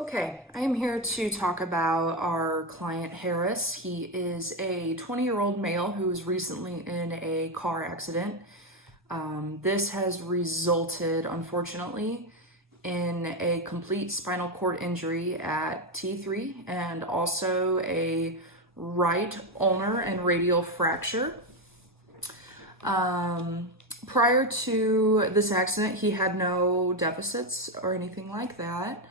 Okay, I am here to talk about our client Harris. He is a 20-year-old male who was recently in a car accident. This has resulted, unfortunately, in a complete spinal cord injury at T3 and also a right ulnar and radial fracture. Prior to this accident, he had no deficits or anything like that.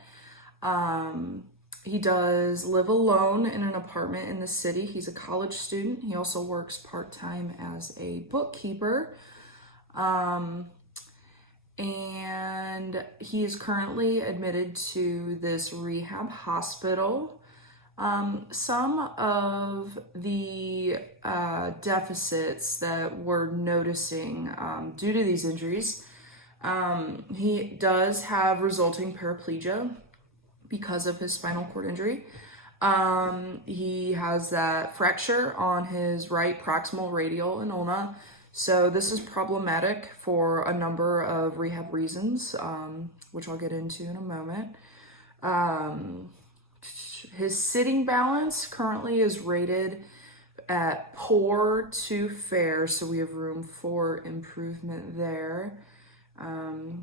He does live alone in an apartment in the city. He's a college student. He also works part-time as a bookkeeper. And he is currently admitted to this rehab hospital. Some of the deficits that we're noticing due to these injuries, he does have resulting paraplegia because of his spinal cord injury. He has that fracture on his right proximal radial and ulna. So this is problematic for a number of rehab reasons, which I'll get into in a moment. His sitting balance currently is rated at poor to fair, so we have room for improvement there.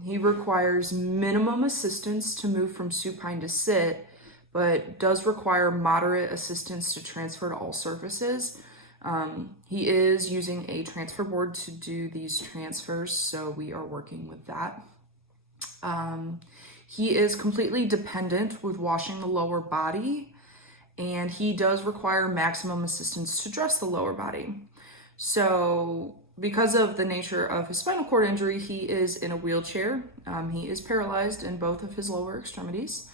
He requires minimum assistance to move from supine to sit, but does require moderate assistance to transfer to all surfaces. He is using a transfer board to do these transfers, so we are working with that. He is completely dependent with washing the lower body, and he does require maximum assistance to dress the lower body. So because of the nature of his spinal cord injury, he is in a wheelchair. He is paralyzed in both of his lower extremities.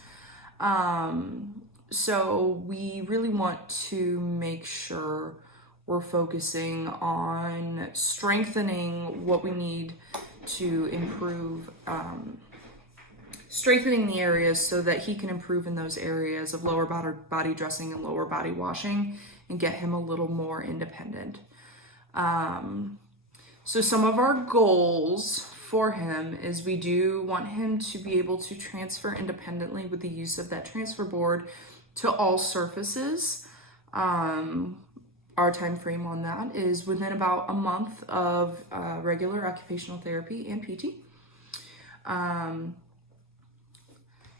So we really want to make sure we're focusing on strengthening what we need to improve, strengthening the areas so that he can improve in those areas of lower body dressing and lower body washing and get him a little more independent. So some of our goals for him is we do want him to be able to transfer independently with the use of that transfer board to all surfaces. Our time frame on that is within about a month of regular occupational therapy and PT.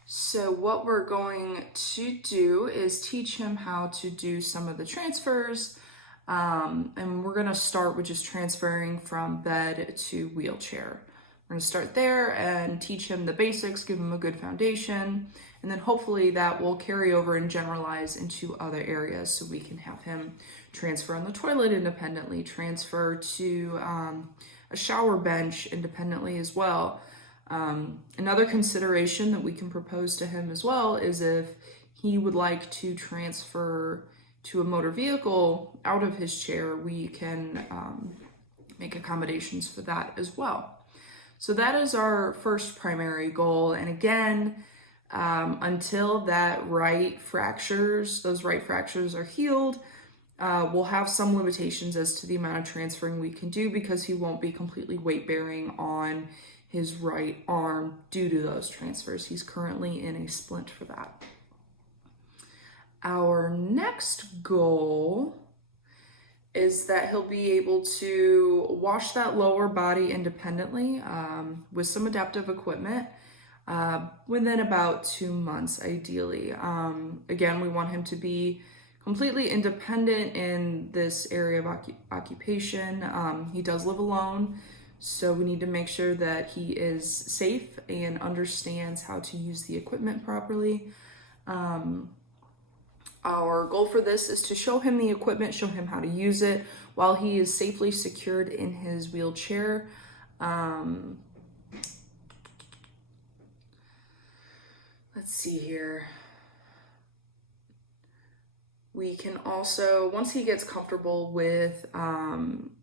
So what we're going to do is teach him how to do some of the transfers. And we're going to start with just transferring from bed to wheelchair. We're going to start there and teach him the basics, give him a good foundation, and then hopefully that will carry over and generalize into other areas so we can have him transfer on the toilet independently, transfer to a shower bench independently as well. Another consideration that we can propose to him as well is if he would like to transfer to a motor vehicle out of his chair, we can make accommodations for that as well. So that is our first primary goal. And again, until those right fractures are healed, we'll have some limitations as to the amount of transferring we can do because he won't be completely weight bearing on his right arm due to those transfers. He's currently in a splint for that. Our next goal is that he'll be able to wash that lower body independently with some adaptive equipment within about 2 months, ideally. Again, we want him to be completely independent in this area of occupation. He does live alone, so we need to make sure that he is safe and understands how to use the equipment properly. Our goal for this is to show him the equipment, show him how to use it while he is safely secured in his wheelchair. Let's see here. We can also, once he gets comfortable with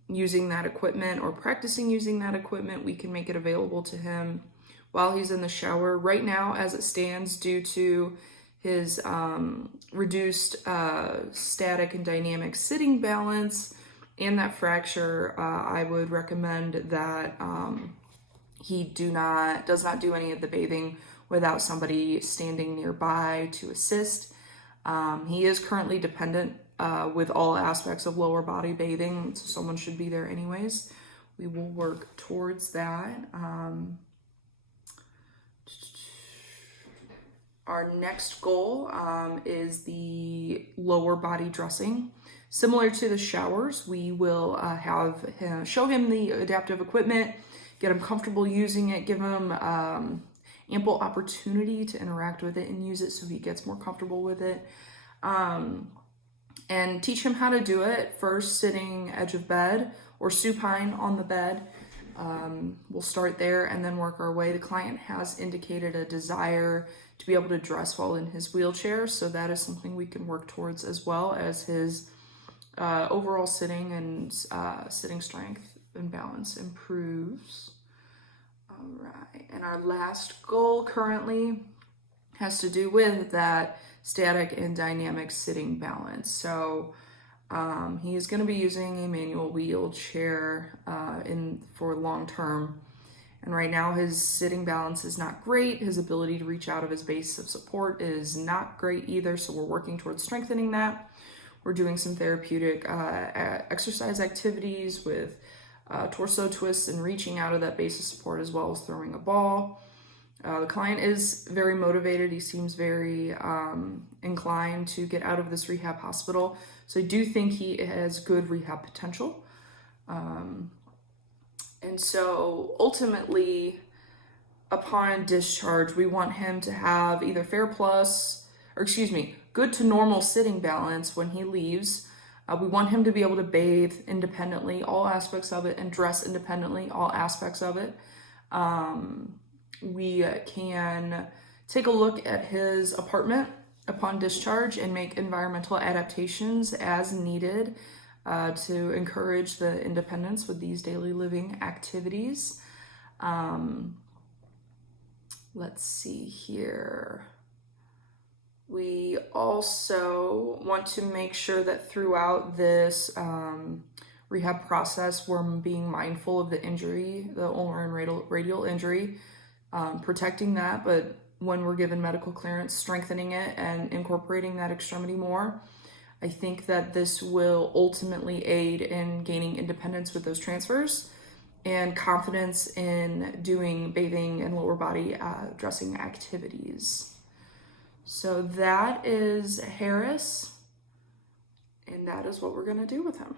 using that equipment or practicing using that equipment, we can make it available to him while he's in the shower. Right now, as it stands, due to his reduced static and dynamic sitting balance and that fracture, I would recommend that he does not do any of the bathing without somebody standing nearby to assist. He is currently dependent with all aspects of lower body bathing, so someone should be there anyways. We will work towards that. Our next goal is the lower body dressing. Similar to the showers, we will show him the adaptive equipment, get him comfortable using it, give him ample opportunity to interact with it and use it so he gets more comfortable with it. And teach him how to do it, first sitting edge of bed or supine on the bed. We'll start there and then work our way. The client has indicated a desire to be able to dress while in his wheelchair, so that is something we can work towards, as well as his overall sitting and sitting strength and balance improves. All right, and our last goal currently has to do with that static and dynamic sitting balance. So he is going to be using a manual wheelchair for long term. And right now his sitting balance is not great. His ability to reach out of his base of support is not great either. So we're working towards strengthening that. We're doing some therapeutic exercise activities with torso twists and reaching out of that base of support, as well as throwing a ball. The client is very motivated. He seems very inclined to get out of this rehab hospital. So I do think he has good rehab potential. And so ultimately, upon discharge, we want him to have either good to normal sitting balance when he leaves. We want him to be able to bathe independently, all aspects of it, and dress independently, all aspects of it. We can take a look at his apartment upon discharge and make environmental adaptations as needed to encourage the independence with these daily living activities. Let's see here. We also want to make sure that throughout this rehab process, we're being mindful of the injury, the ulnar and radial injury, protecting that, but when we're given medical clearance, strengthening it and incorporating that extremity more. I think that this will ultimately aid in gaining independence with those transfers and confidence in doing bathing and lower body dressing activities. So that is Harris, and that is what we're going to do with him.